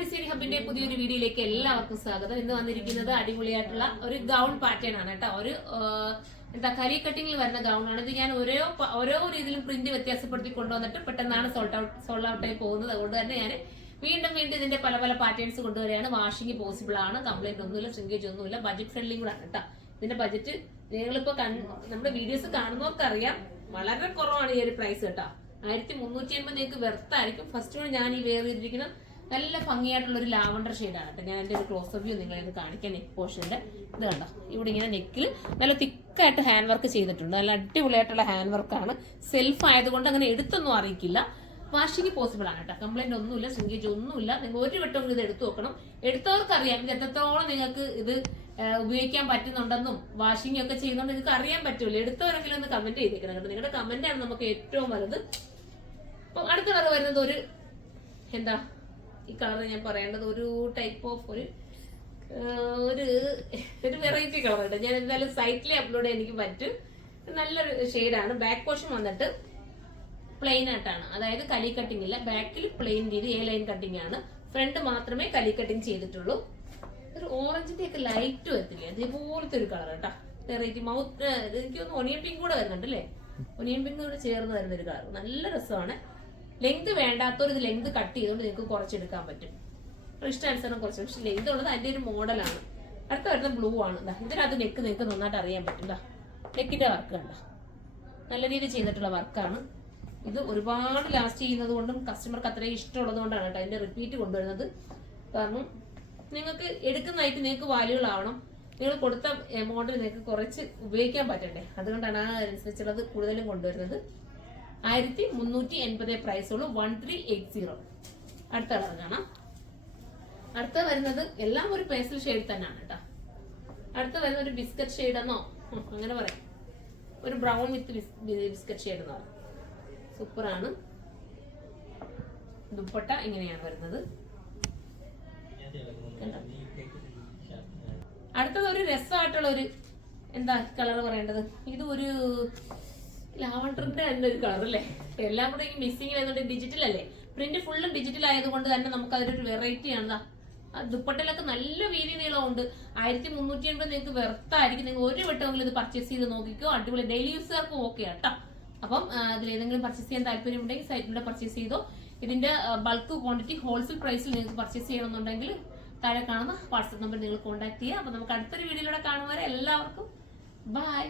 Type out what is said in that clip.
Design ഹബിന്റെ പുതിയൊരു വീഡിയോയിലേക്ക് എല്ലാവർക്കും സ്വാഗതം. ഇന്ന് വന്നിരിക്കുന്നത് അടിപൊളിയായിട്ടുള്ള ഒരു ഗൗൺ പാറ്റേൺ ആണ് കേട്ടോ. ഒരു എന്താ കരി കട്ടിങ്ങിൽ വരുന്ന ഗൗൺ ആണ് ഇത്. ഞാൻ ഓരോ രീതിയിലും പ്രിന്റ് വ്യത്യാസപ്പെടുത്തി കൊണ്ടുവന്നിട്ട് പെട്ടെന്നാണ് സോൾഡ് ഔട്ട് ആയി പോകുന്നത്. അതുകൊണ്ട് തന്നെ ഞാൻ വീണ്ടും ഇതിന്റെ പല പല പാറ്റേൺസ് കൊണ്ടുവരികയാണ്. വാഷിംഗ് പോസിബിൾ ആണ്, കംപ്ലൈന്റ് ഒന്നുമില്ല, ശ്രിങ്കേജ് ഒന്നുമില്ല, ബജറ്റ് ഫ്രണ്ട്ലി കൂടെ ആണ് കേട്ടോ. ഇതിന്റെ ബജറ്റ് നിങ്ങളിപ്പോ നമ്മുടെ വീഡിയോസ് കാണുന്നവർക്ക് അറിയാം, വളരെ കുറവാണ് ഈ ഒരു പ്രൈസ് കേട്ടോ. 1350 നിങ്ങൾക്ക് വെർത്തായിരിക്കും. ഫസ്റ്റ് ഞാൻ ഈ വെയർ ചെയ്തിരിക്കുന്ന നല്ല ഭംഗിയായിട്ടുള്ള ഒരു ലാവണ്ടർ ഷെയ്ഡാണ് കേട്ടോ. ഞാൻ എന്റെ ഒരു ക്ലോസ് വ്യൂ നിങ്ങളെ കാണിക്കാൻ. നെക്ക് പോർഷന്റെ ഇത് കണ്ടോ, ഇവിടെ ഇങ്ങനെ നെക്കിൽ നല്ല തിക്കായിട്ട് ഹാൻഡ് വർക്ക് ചെയ്തിട്ടുണ്ട്. നല്ല അടിപൊളിയായിട്ടുള്ള ഹാൻഡ് വർക്കാണ്. സെൽഫ് ആയതുകൊണ്ട് അങ്ങനെ എടുത്തൊന്നും അറിയിക്കില്ല. വാഷിംഗ് പോസിബിൾ ആണ് കേട്ടോ. കംപ്ലൈന്റ് ഒന്നുമില്ല, ശ്രിങ്കേജ് ഒന്നുമില്ല. നിങ്ങൾ ഒരു വട്ടം ഇത് എടുത്തു നോക്കണം. എടുത്തവർക്ക് അറിയാം ഇത് എത്രത്തോളം നിങ്ങൾക്ക് ഇത് ഉപയോഗിക്കാൻ പറ്റുന്നുണ്ടെന്നും വാഷിംഗ് ഒക്കെ ചെയ്യുന്നുണ്ട് നിങ്ങൾക്ക് അറിയാൻ പറ്റൂല. എടുത്തവരെങ്കിലും ഒന്ന് കമന്റ് ചെയ്തേക്കണം കേട്ടോ. നിങ്ങളുടെ കമന്റ് ആണ് നമുക്ക് ഏറ്റവും വലുത്. അപ്പൊ അടുത്ത കളർ വരുന്നത് ഒരു എന്താ ഈ കളർ ഞാൻ പറയേണ്ടത് ഒരു ടൈപ്പ് ഓഫ് ഒരു വെറൈറ്റി കളർ ഉണ്ട്. ഞാൻ എന്തായാലും സൈറ്റിൽ അപ്ലോഡ് ചെയ്യാൻ എനിക്ക് പറ്റും. നല്ലൊരു ഷെയ്ഡാണ്. ബാക്ക് പോർഷൻ വന്നിട്ട് പ്ലെയിൻ ആയിട്ടാണ്, അതായത് കലി കട്ടിംഗ് ഇല്ല. ബാക്കിൽ പ്ലെയിൻ രീതി എ ലൈൻ കട്ടിംഗ് ആണ്. ഫ്രണ്ട് മാത്രമേ കലി കട്ടിംഗ് ചെയ്തിട്ടുള്ളൂ. ഒരു ഓറഞ്ചിന്റെ ഒക്കെ ലൈറ്റ് വരത്തില്ലേ, അതേപോലത്തെ ഒരു കളർ കേട്ടോ. വെറൈറ്റി മൗത്ത് എനിക്ക് തോന്നുന്നു ഒനിയൻ പിങ്ക് കൂടെ വരുന്നുണ്ട് അല്ലേ. ഒനിയൻ പിങ്ക് കൂടെ ചേർന്ന് വരുന്ന ഒരു കളർ, നല്ല രസമാണ്. ലെങ്ത് വേണ്ടാത്തവർ ഇത് ലെങ്ത് കട്ട് ചെയ്തുകൊണ്ട് നിങ്ങൾക്ക് കുറച്ചെടുക്കാൻ പറ്റും. ഇഷ്ടാനുസരണം കുറച്ച്, പക്ഷെ ലെങ്ത് ഉള്ളത് അതിന്റെ ഒരു മോഡലാണ്. അടുത്ത വരുന്ന ബ്ലൂ ആണ്. ഇതിനകത്ത് നെക്ക് നിങ്ങൾക്ക് നന്നായിട്ട് അറിയാൻ പറ്റും. നെക്കിന്റെ വർക്ക് കണ്ട നല്ല രീതിയിൽ ചെയ്തിട്ടുള്ള വർക്കാണ്. ഇത് ഒരുപാട് ലാസ്റ്റ് ചെയ്യുന്നത് കൊണ്ടും കസ്റ്റമർക്ക് അത്രയും ഇഷ്ടമുള്ളത് കൊണ്ടാണ് കേട്ടോ അതിന്റെ റിപ്പീറ്റ് കൊണ്ടുവരുന്നത്. കാരണം നിങ്ങൾക്ക് എടുക്കുന്നതായിട്ട് നിങ്ങൾക്ക് വാല്യൂകളാവണം. നിങ്ങൾ കൊടുത്ത എമൗണ്ടിൽ നിങ്ങൾക്ക് കുറച്ച് ഉപയോഗിക്കാൻ പറ്റണ്ടേ, അതുകൊണ്ടാണ് അതനുസരിച്ചുള്ളത് കൂടുതലും കൊണ്ടുവരുന്നത്. 1380 പ്രൈസ് ഉള്ളൂ. 1380. അടുത്ത കളർ കാണാം. അടുത്ത വരുന്നത് എല്ലാം ഒരു പേസ്റ്റൽ ഷെയ്ഡ് തന്നെയാണ് കേട്ടോ. അടുത്ത വരുന്ന ഒരു ബിസ്ക്കറ്റ് ഷെയ്ഡ് എന്നോ അങ്ങനെ പറയാം, ഒരു ബ്രൗൺ വിത്ത് ബിസ്ക്കറ്റ് ഷെയ്ഡ് എന്ന് പറയാം. സൂപ്പറാണ്. ദുപ്പട്ട ഇങ്ങനെയാണ് വരുന്നത്. അടുത്തത് ഒരു രസമായിട്ടുള്ള ഒരു എന്താ കളർ പറയേണ്ടത്, ഇത് ഒരു ലാവണ്ടറിന്റെ തന്നെ ഒരു കളർ അല്ലേ. എല്ലാം കൂടെ ഈ മിക്സിങ് വരുന്നുണ്ട്. ഡിജിറ്റൽ അല്ലേ, പ്രിന്റ് ഫുള്ളും ഡിജിറ്റൽ ആയതുകൊണ്ട് തന്നെ നമുക്ക് അതിലൊരു വെറൈറ്റി ആണ്. ആ ദുപ്പട്ടയിലൊക്കെ നല്ല വീതി നീളമുണ്ട്. 1380 നിങ്ങൾക്ക് വെർത്തായിരിക്കും. നിങ്ങൾ ഒരു വട്ടമെങ്കിലും ഇത് പർച്ചേസ് ചെയ്ത് നോക്കിക്കോ. അടിപൊളി ഡെയിലി യൂസുകാർക്കും ഓക്കെ കേട്ടോ. അപ്പം അതിലേതെങ്കിലും പർച്ചേസ് ചെയ്യാൻ താല്പര്യമുണ്ടെങ്കിൽ സൈറ്റിലൂടെ പർച്ചേസ് ചെയ്തോ. ഇതിന്റെ ബൾക്ക് ക്വാണ്ടിറ്റി ഹോൾസെയിൽ പ്രൈസിൽ നിങ്ങൾക്ക് പർച്ചേസ് ചെയ്യണമെന്നുണ്ടെങ്കിൽ താഴെ കാണുന്ന വാട്സ്ആപ്പ് നമ്പർ നിങ്ങൾ കോൺടാക്ട് ചെയ്യുക. അപ്പൊ നമുക്ക് അടുത്തൊരു വീഡിയോയിലൂടെ കാണുന്നവരെ എല്ലാവർക്കും ബൈ.